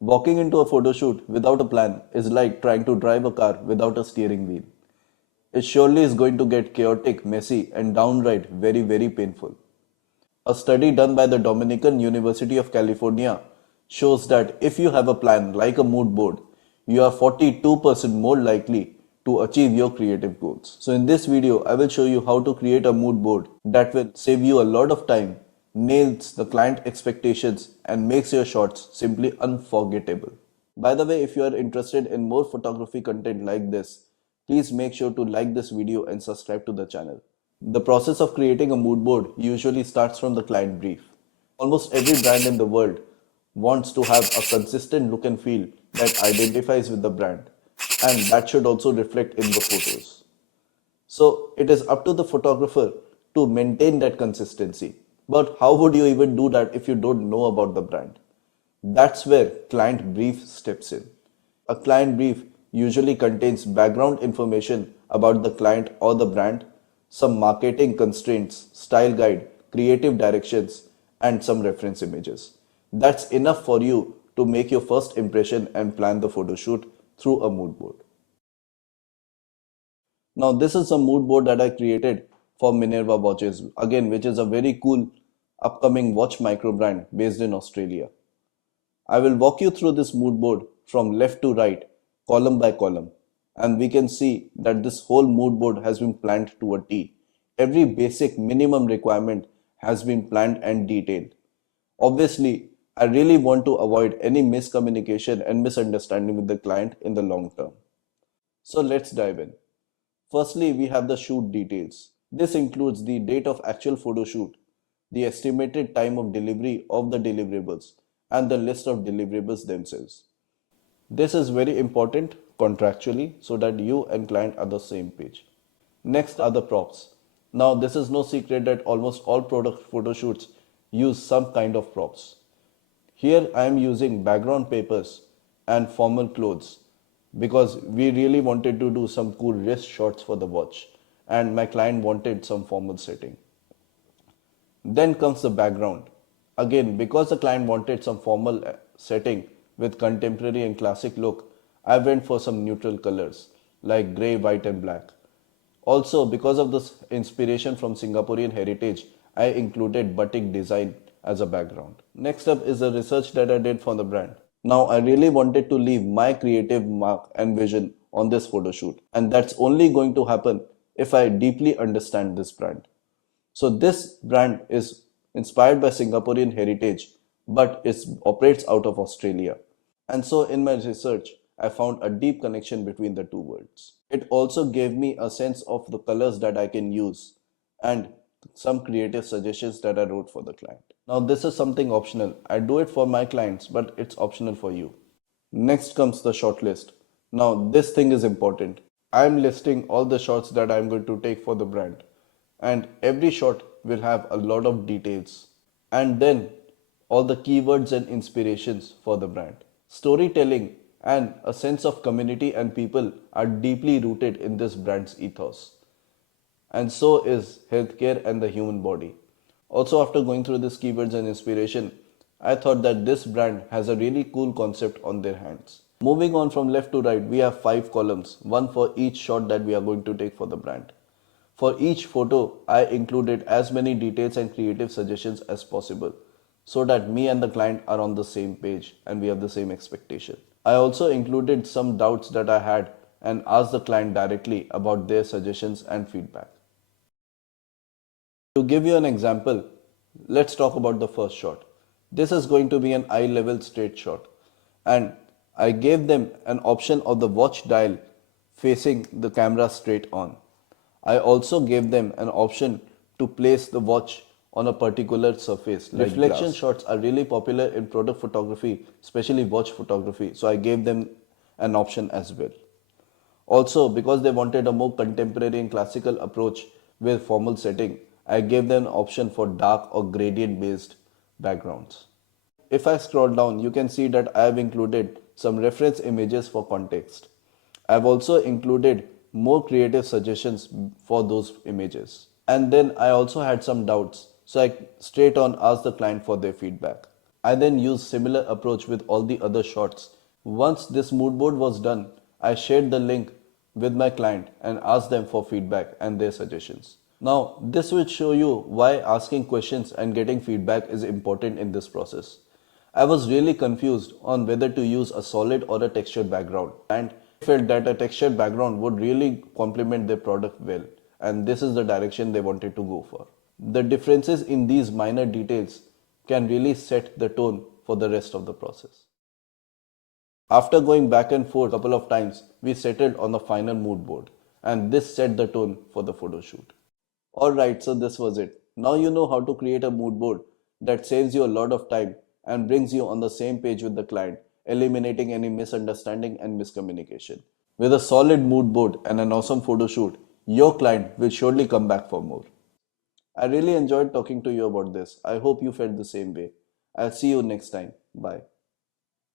Walking into a photo shoot without a plan is like trying to drive a car without a steering wheel. It surely is going to get chaotic, messy, and downright very, very painful. A study done by the Dominican University of California shows that if you have a plan like a mood board, you are 42% more likely to achieve your creative goals. So in this video, I will show you how to create a mood board that will save you a lot of time, nails the client expectations, and makes your shots simply unforgettable. By the way, if you are interested in more photography content like this, please make sure to like this video and subscribe to the channel. The process of creating a mood board usually starts from the client brief. Almost every brand in the world wants to have a consistent look and feel that identifies with the brand, and that should also reflect in the photos. So it is up to the photographer to maintain that consistency. But how would you even do that if you don't know about the brand? That's where client brief steps in. A client brief usually contains background information about the client or the brand, some marketing constraints, style guide, creative directions, and some reference images. That's enough for you to make your first impression and plan the photo shoot through a mood board. Now, this is a mood board that I created for Minerva watches, again, which is a very cool upcoming watch micro brand based in Australia. I will walk you through this mood board from left to right, column by column, and we can see that this whole mood board has been planned to a T. Every basic minimum requirement has been planned and detailed. Obviously, I really want to avoid any miscommunication and misunderstanding with the client in the long term. So let's dive in. Firstly, we have the shoot details. This includes the date of actual photo shoot, the estimated time of delivery of the deliverables, and the list of deliverables themselves. This is very important contractually so that you and client are the same page. Next are the props. Now, this is no secret that almost all product photo shoots use some kind of props. Here I am using background papers and formal clothes because we really wanted to do some cool wrist shots for the watch and my client wanted some formal setting. Then comes the background. Again, because the client wanted some formal setting with contemporary and classic look, I went for some neutral colors like grey, white and black. Also, because of this inspiration from Singaporean heritage, I included batik design as a background. Next up is the research that I did for the brand. Now, I really wanted to leave my creative mark and vision on this photo shoot, and that's only going to happen if I deeply understand this brand. So this brand is inspired by Singaporean heritage, but it operates out of Australia. And so in my research, I found a deep connection between the two worlds. It also gave me a sense of the colors that I can use and some creative suggestions that I wrote for the client. Now this is something optional. I do it for my clients, but it's optional for you. Next comes the short list. Now this thing is important. I'm listing all the shots that I'm going to take for the brand, and every shot will have a lot of details, and then all the keywords and inspirations for the brand. Storytelling and a sense of community and people are deeply rooted in this brand's ethos, and so is healthcare and the human body. Also, after going through these keywords and inspiration, I thought that this brand has a really cool concept on their hands. Moving on from left to right, we have 5 columns, one for each shot that we are going to take for the brand. For each photo, I included as many details and creative suggestions as possible so that me and the client are on the same page and we have the same expectation. I also included some doubts that I had and asked the client directly about their suggestions and feedback. To give you an example, let's talk about the first shot. This is going to be an eye level straight shot, and I gave them an option of the watch dial facing the camera straight on. I also gave them an option to place the watch on a particular surface. Like reflection glass. Shots are really popular in product photography, especially watch photography, so I gave them an option as well. Also, because they wanted a more contemporary and classical approach with formal setting, I gave them an option for dark or gradient based backgrounds. If I scroll down, you can see that I have included some reference images for context. I have also included more creative suggestions for those images. And then I also had some doubts, so I straight on asked the client for their feedback. I then used similar approach with all the other shots. Once this mood board was done, I shared the link with my client and asked them for feedback and their suggestions. Now, this will show you why asking questions and getting feedback is important in this process. I was really confused on whether to use a solid or a textured background and felt that a textured background would really complement their product well, and this is the direction they wanted to go for. The differences in these minor details can really set the tone for the rest of the process. After going back and forth a couple of times, we settled on the final mood board, and this set the tone for the photo shoot. Alright, so this was it. Now you know how to create a mood board that saves you a lot of time and brings you on the same page with the client, eliminating any misunderstanding and miscommunication. With a solid mood board and an awesome photo shoot, your client will surely come back for more. I really enjoyed talking to you about this. I hope you felt the same way. I'll see you next time. Bye.